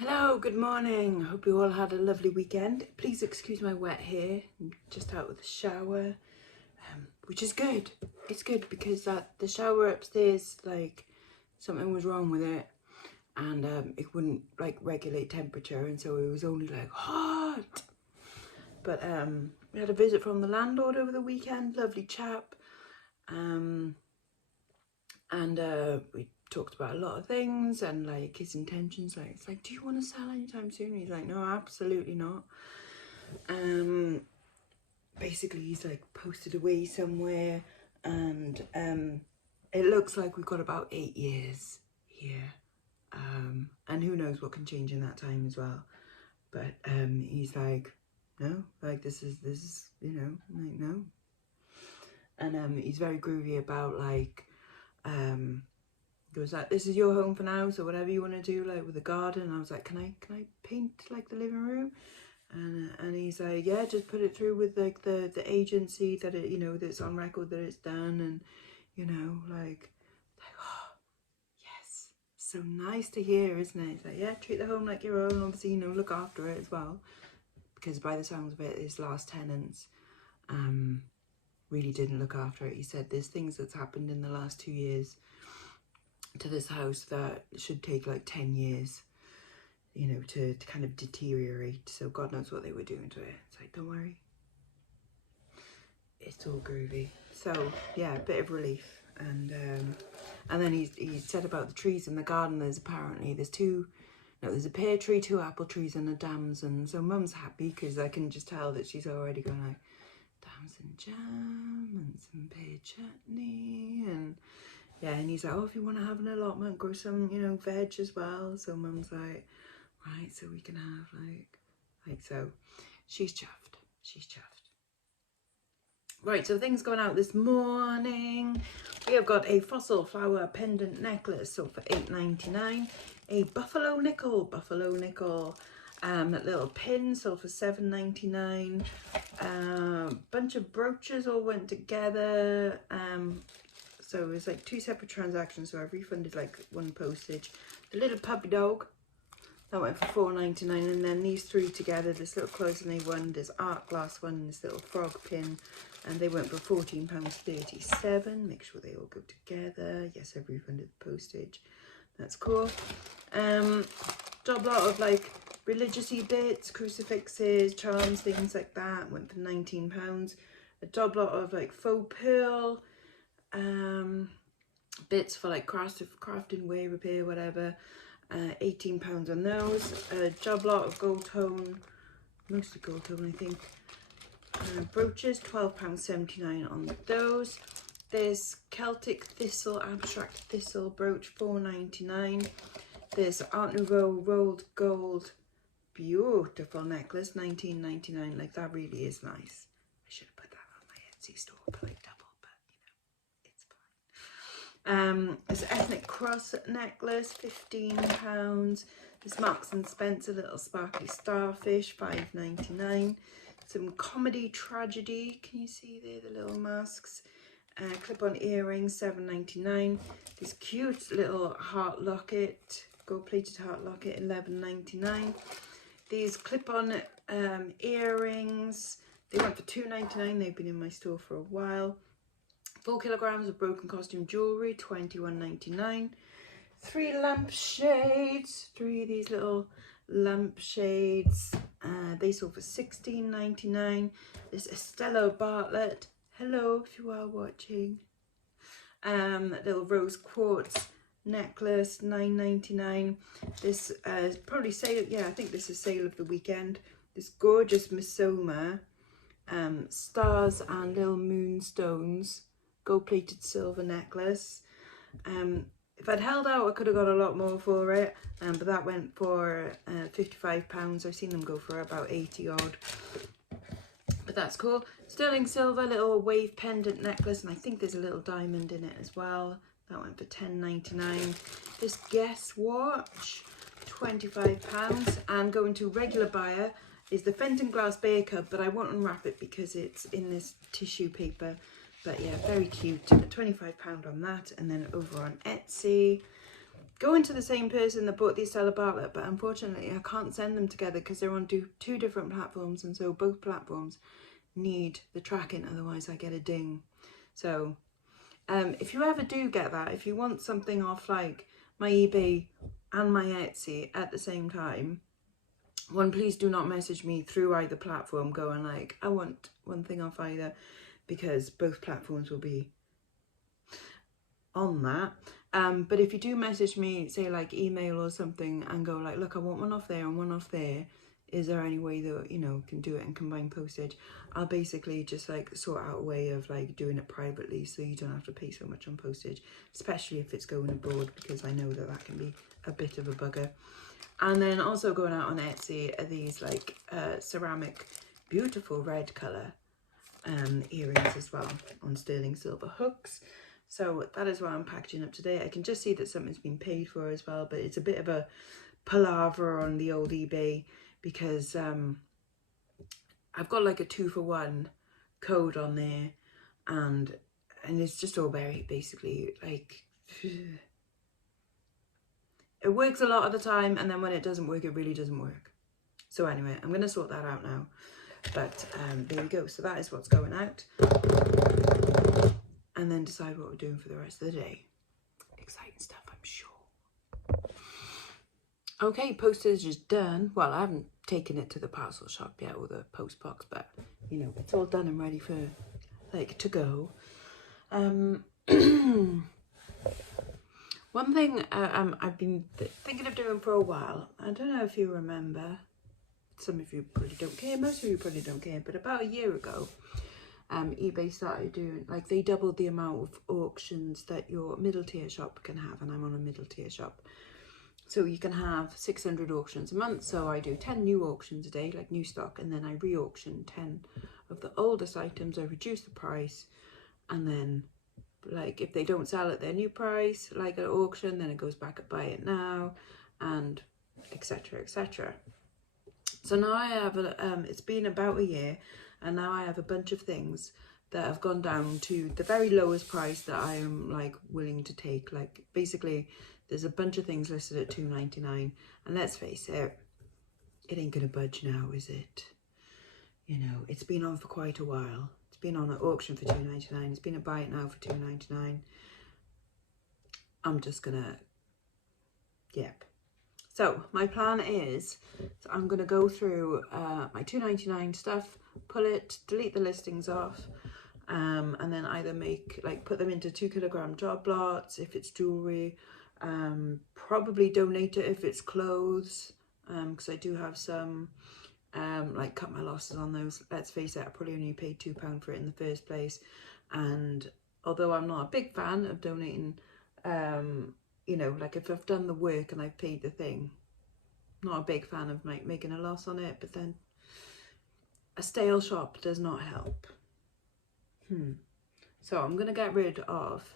Hello, good morning. Hope you all had a lovely weekend. Please excuse my wet hair. I'm just out of the shower, which is good. It's good because the shower upstairs, like, something was wrong with it, and it wouldn't like regulate temperature, and so it was only like hot. But we had a visit from the landlord over the weekend. Lovely chap, and we talked about a lot of things and like his intentions. Like, it's like, do you want to sell anytime soon? He's like, no, absolutely not. Basically he's like posted away somewhere, and it looks like we've got about 8 years here, and who knows what can change in that time as well. But he's like, no, like this is you know, like, no. And he's very groovy about like goes like, this is your home for now, so whatever you want to do like with the garden. And I was like, can I paint like the living room? And he's like, yeah, just put it through with like the agency that it, you know, that's on record that it's done. And you know, like oh yes, so nice to hear, isn't it? It's like, yeah, treat the home like your own, obviously, you know, look after it as well, because by the sounds of it, his last tenants really didn't look after it. He said there's things that's happened in the last 2 years to this house that should take like 10 years, you know, to kind of deteriorate. So God knows what they were doing to it. It's like, don't worry, it's all groovy. So yeah, a bit of relief. And then he said about the trees in the garden. There's there's a pear tree, 2 apple trees, and a damson. So Mum's happy because I can just tell that she's already going like damson jam and some pear chutney. And yeah, and he's like, oh, if you want to have an allotment, grow some, you know, veg as well. So Mum's like, right, so we can have like so she's chuffed. Right, so things going out this morning. We have got a fossil flower pendant necklace sold for $8.99. A buffalo nickel, that little pin sold for $7.99. Bunch of brooches all went together. So it was like 2 separate transactions, so I've refunded like 1 postage. The little puppy dog, that went for $4.99, and then these 3 together, this little cloisonne one, this art glass one, and this little frog pin, and they went for £14.37. Make sure they all go together. Yes, I've refunded the postage. That's cool. Job lot of like religious-y bits, crucifixes, charms, things like that, went for £19. A job lot of like faux pearl bits for like crafting, wear, repair, whatever. £18 on those. A job lot of gold tone, mostly gold tone, I think. Brooches, £12.79 on those. There's Celtic thistle, abstract thistle brooch, £4.99. There's Art Nouveau rolled gold, beautiful necklace, £19.99. Like, that really is nice. I should have put that on my Etsy store for like double, but you know, it's fine. This ethnic cross necklace, £15. This Marks and Spencer little sparkly starfish, £5.99. Some comedy tragedy, can you see there the little masks? Clip-on earrings, £7.99. This cute little heart locket, gold-plated heart locket, $11.99. These clip-on earrings, they went for $2.99. They've been in my store for a while. 4 kilograms of broken costume jewellery, $21.99. 3 lampshades, 3 of these little lampshades. They sold for $16.99. This Estella Bartlett, hello if you are watching. Little rose quartz necklace, $9.99. This probably sale, yeah, I think this is sale of the weekend. This gorgeous Misoma, stars and little moonstones, gold-plated silver necklace. If I'd held out, I could have got a lot more for it, but that went for £55. I've seen them go for about 80 odd. But that's cool. Sterling silver, little wave pendant necklace, and I think there's a little diamond in it as well. That went for $10.99. This Guess watch, £25. And going to regular buyer is the Fenton Glass Bear Cub, but I won't unwrap it because it's in this tissue paper. But yeah, very cute. £25 on that. And then over on Etsy, going to the same person that bought the Stella Bartlett, but unfortunately I can't send them together because they're on two different platforms, and so both platforms need the tracking, otherwise I get a ding. So if you ever do get that, if you want something off like my eBay and my Etsy at the same time, one, please do not message me through either platform going like, I want one thing off either, because both platforms will be on that. But if you do message me, say like email or something, and go like, look, I want one off there and one off there, is there any way that, you know, can do it and combine postage? I'll basically just like sort out a way of like doing it privately, so you don't have to pay so much on postage, especially if it's going abroad, because I know that that can be a bit of a bugger. And then also going out on Etsy are these like ceramic, beautiful red colour earrings as well, on sterling silver hooks. So that is what I'm packaging up today. I can just see that something's been paid for as well, but it's a bit of a palaver on the old eBay, because I've got like a 2-for-1 code on there, and it's just all very basically like it works a lot of the time, and then when it doesn't work, it really doesn't work. So anyway, I'm going to sort that out now. But there we go. So that is what's going out. And then decide what we're doing for the rest of the day. Exciting stuff, I'm sure. Okay, postage is done. Well, I haven't taken it to the parcel shop yet, or the post box, but you know, it's all done and ready for like to go. One thing I've been thinking of doing for a while, I don't know if you remember, some of you probably don't care, most of you probably don't care, but about a year ago, eBay started doing, like, they doubled the amount of auctions that your middle tier shop can have, and I'm on a middle tier shop. So you can have 600 auctions a month, so I do 10 new auctions a day, like new stock, and then I re-auction 10 of the oldest items. I reduce the price, and then like if they don't sell at their new price, like at auction, then it goes back at buy it now, and etc, etc. So now I have it's been about a year, and now I have a bunch of things that have gone down to the very lowest price that I am like willing to take. Like basically there's a bunch of things listed at $2.99, and let's face it, it ain't gonna budge now, is it? You know, it's been on for quite a while. It's been on at auction for $2.99. It's been a buy it now for $2.99. I'm just gonna, yep. So my plan is, so I'm gonna go through my $2.99 stuff, pull it, delete the listings off, and then either make, like, put them into 2 kilogram job lots if it's jewelry, probably donate it if it's clothes, because I do have some. Like, cut my losses on those. Let's face it, I probably only paid £2 for it in the first place, and although I'm not a big fan of donating, you know, like if I've done the work and I've paid the thing, not a big fan of like making a loss on it. But then a stale shop does not help. So I'm gonna get rid of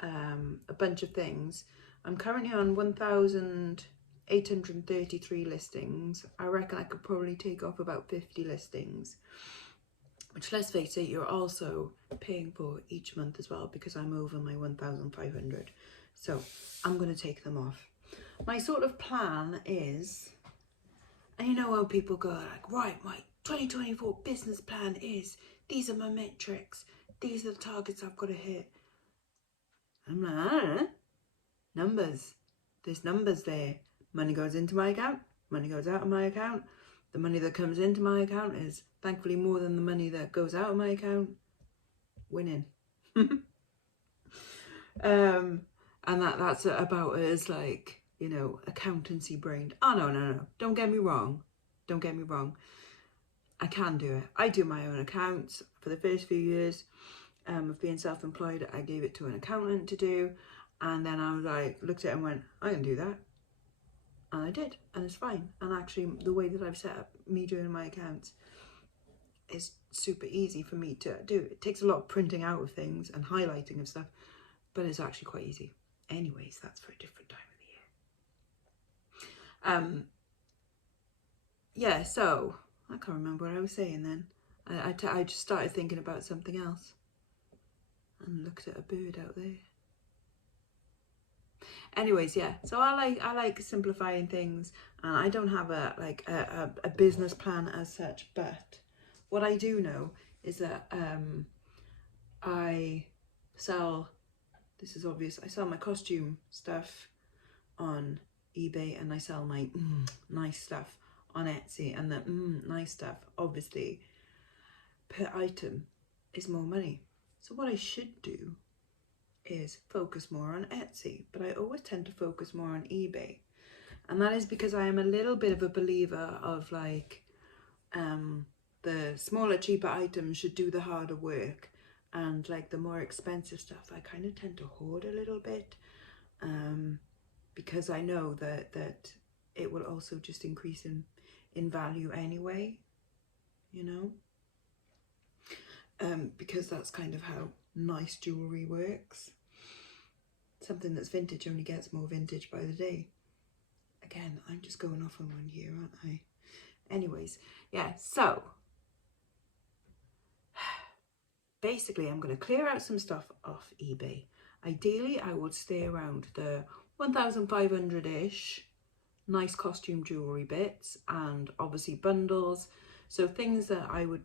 a bunch of things. I'm currently on 1,833 listings. I reckon I could probably take off about 50 listings, which, let's face it, you're also paying for each month as well, because I'm over my 1,500. So I'm going to take them off. My sort of plan is, and you know how people go like, right, my 2024 business plan is, these are my metrics, these are the targets I've got to hit. I'm like, I don't know. Numbers. There's numbers there. Money goes into my account, money goes out of my account. The money that comes into my account is thankfully more than the money that goes out of my account. Winning. And that's about it, as like, you know, accountancy brained. Oh no. Don't get me wrong. I can do it. I do my own accounts. For the first few years of being self-employed, I gave it to an accountant to do. And then I was like, looked at it and went, I can do that. And I did, and it's fine. And actually, the way that I've set up me doing my accounts is super easy for me to do. It takes a lot of printing out of things and highlighting of stuff, but it's actually quite easy. Anyways, that's for a different time of the year. Yeah, so I can't remember what I was saying then. I just started thinking about something else and looked at a bird out there. Anyways, yeah, so I like simplifying things, and I don't have a business plan as such, but what I do know is that I sell, this is obvious, I sell my costume stuff on eBay, and I sell my nice stuff on Etsy, and the nice stuff obviously per item is more money. So what I should do is focus more on Etsy, but I always tend to focus more on eBay, and that is because I am a little bit of a believer of like the smaller, cheaper items should do the harder work, and like the more expensive stuff I kind of tend to hoard a little bit, because I know that it will also just increase in value anyway, you know, because that's kind of how nice jewelry works. Something that's vintage only gets more vintage by the day. Again, I'm just going off on one here, aren't I? Anyways, yeah, so basically I'm going to clear out some stuff off eBay. Ideally, I would stay around the 1,500-ish nice costume jewelry bits, and obviously bundles. So things that I would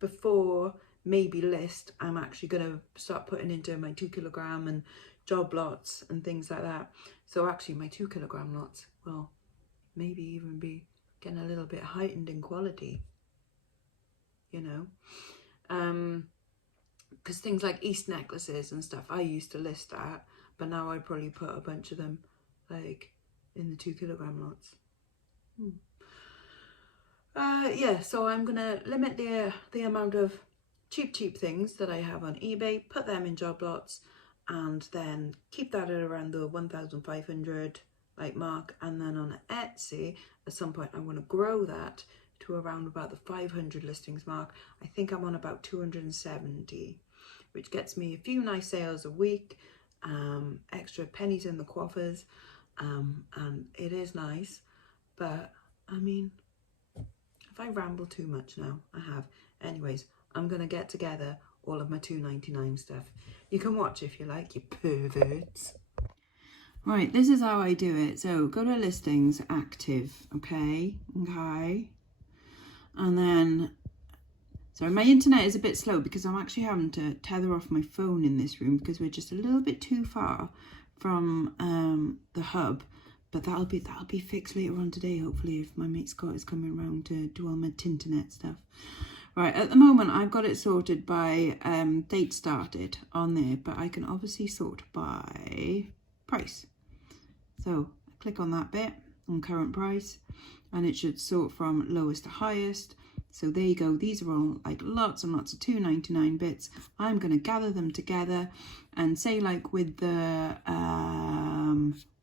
before maybe list, I'm actually going to start putting into my 2 kilogram and job lots and things like that. So actually my 2 kilogram lots will maybe even be getting a little bit heightened in quality, you know, because things like East necklaces and stuff, I used to list that, but now I probably put a bunch of them like in the 2 kilogram lots. Yeah, so I'm gonna limit the amount of cheap things that I have on eBay, put them in job lots, and then keep that at around the 1,500 like mark. And then on Etsy, at some point I want to grow that to around about the 500 listings mark. I think I'm on about 270, which gets me a few nice sales a week, extra pennies in the coffers, and it is nice. But I mean, if I ramble too much now, I have. Anyways, I'm gonna get together all of my $2.99 stuff. You can watch if you like, you perverts. Right, this is how I do it. So go to listings, active, okay, and then, sorry, my internet is a bit slow because I'm actually having to tether off my phone in this room because we're just a little bit too far from the hub. But that'll be fixed later on today, hopefully, if my mate Scott is coming around to do all my Tinternet stuff. Right, at the moment I've got it sorted by date started on there, but I can obviously sort by price. So I click on that bit on current price, and it should sort from lowest to highest. So there you go. These are all like lots and lots of $2.99 bits. I'm going to gather them together, and say like with the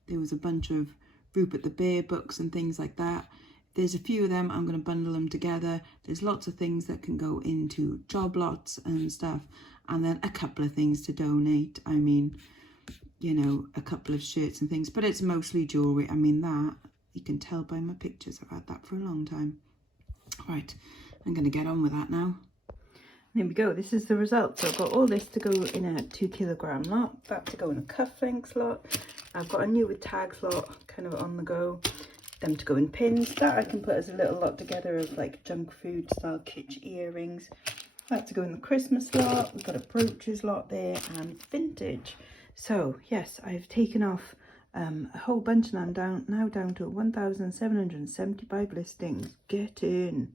there was a bunch of Rupert the Bear books and things like that. There's a few of them, I'm going to bundle them together. There's lots of things that can go into job lots and stuff, and then a couple of things to donate. I mean, you know, a couple of shirts and things, but it's mostly jewelry. I mean, that you can tell by my pictures. I've had that for a long time. Right, I'm going to get on with that now. There we go, this is the result. So I've got all this to go in a 2 kilogram lot, that to go in a cufflinks lot. I've got a new with tags lot kind of on the go, them to go in pins. That I can put as a little lot together of like junk food style kitsch earrings. That to go in the Christmas lot. We've got a brooches lot there, and vintage. So yes, I've taken off a whole bunch, and I'm now down to 1,775 listings. Get in.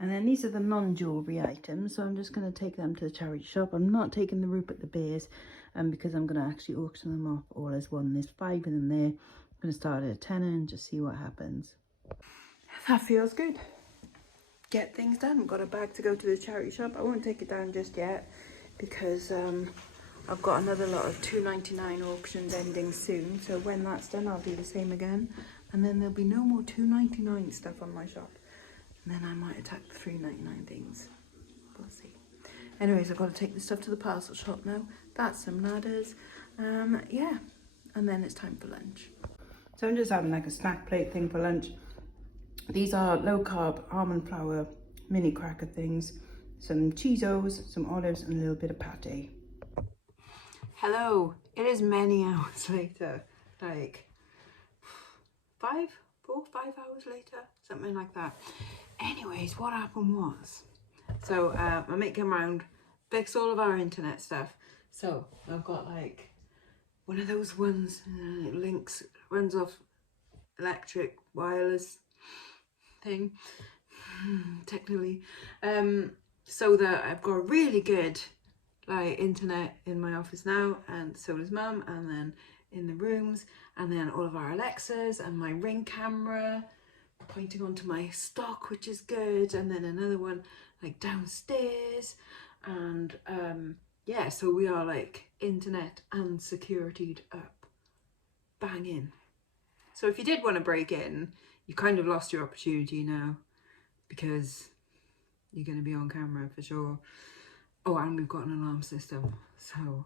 And then these are the non-jewellery items, so I'm just going to take them to the charity shop. I'm not taking the Rupert the Bears, because I'm going to actually auction them off all as one. There's 5 of them there. I'm going to start at a tenner and just see what happens. That feels good. Get things done. Got a bag to go to the charity shop. I won't take it down just yet because I've got another lot of $2.99 auctions ending soon. So when that's done, I'll do the same again. And then there'll be no more $2.99 stuff on my shop. And then I might attack the $3.99 things. We'll see. Anyways, I've got to take the stuff to the parcel shop now. That's some ladders. Yeah. And then it's time for lunch. So I'm just having like a snack plate thing for lunch. These are low carb almond flour mini cracker things. Some Cheetos, some olives, and a little bit of pate. Hello. It is many hours later. like 4 or 5 hours later, something like that. Anyways, what happened was, so my mate came around, fixed all of our internet stuff. So I've got like one of those ones, it links, runs off electric wireless thing, technically, so that I've got really good like internet in my office now, and so does Mum, and then in the rooms, and then all of our Alexas and my Ring camera pointing onto my stock, which is good, and then another one like downstairs, and yeah, so we are like internet and securityed up, banging. So if you did want to break in, you kind of lost your opportunity now, because you're going to be on camera for sure. Oh, and we've got an alarm system, so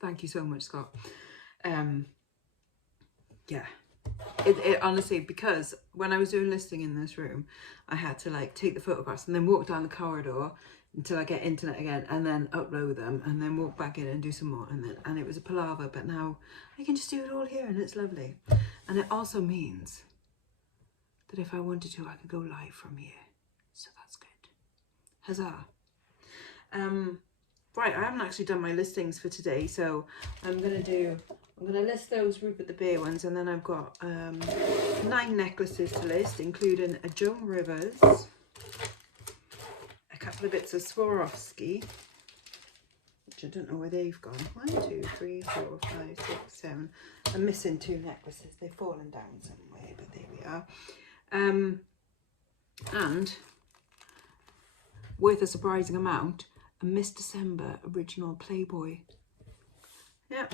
thank you so much, Scott. Yeah, it honestly, because when I was doing listing in this room, I had to like take the photographs and then walk down the corridor until I get internet again, and then upload them, and then walk back in and do some more, and it was a palaver. But now I can just do it all here, and it's lovely. And it also means that if I wanted to, I could go live from here, so that's good. Huzzah. Right, I haven't actually done my listings for today, so I'm gonna list those Rupert the Bear ones, and then I've got 9 necklaces to list, including a Joan Rivers, a couple of bits of Swarovski, which I don't know where they've gone. 1, 2, 3, 4, 5, 6, 7. I'm missing 2 necklaces. They've fallen down somewhere, but there we are. And worth a surprising amount, a Miss December original Playboy. Yeah,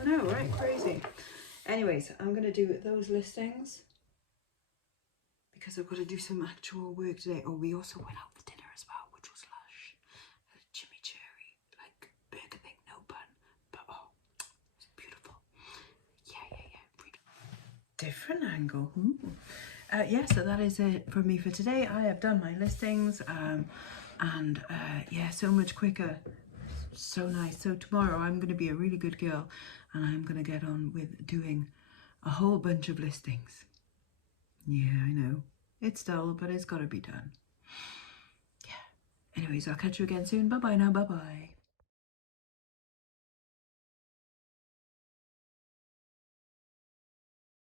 I know, right? Crazy. Anyways, I'm going to do those listings because I've got to do some actual work today. Oh, we also went out for dinner as well, which was lush. Had a chimichurri, like burger thing, no bun, but oh, it's beautiful. Yeah. Different angle. Yeah, so that is it from me for today. I have done my listings, and yeah, so much quicker, so nice. So tomorrow I'm going to be a really good girl, and I'm going to get on with doing a whole bunch of listings. Yeah, I know, it's dull, but it's got to be done. Yeah, anyways, I'll catch you again soon. Bye bye now. Bye bye.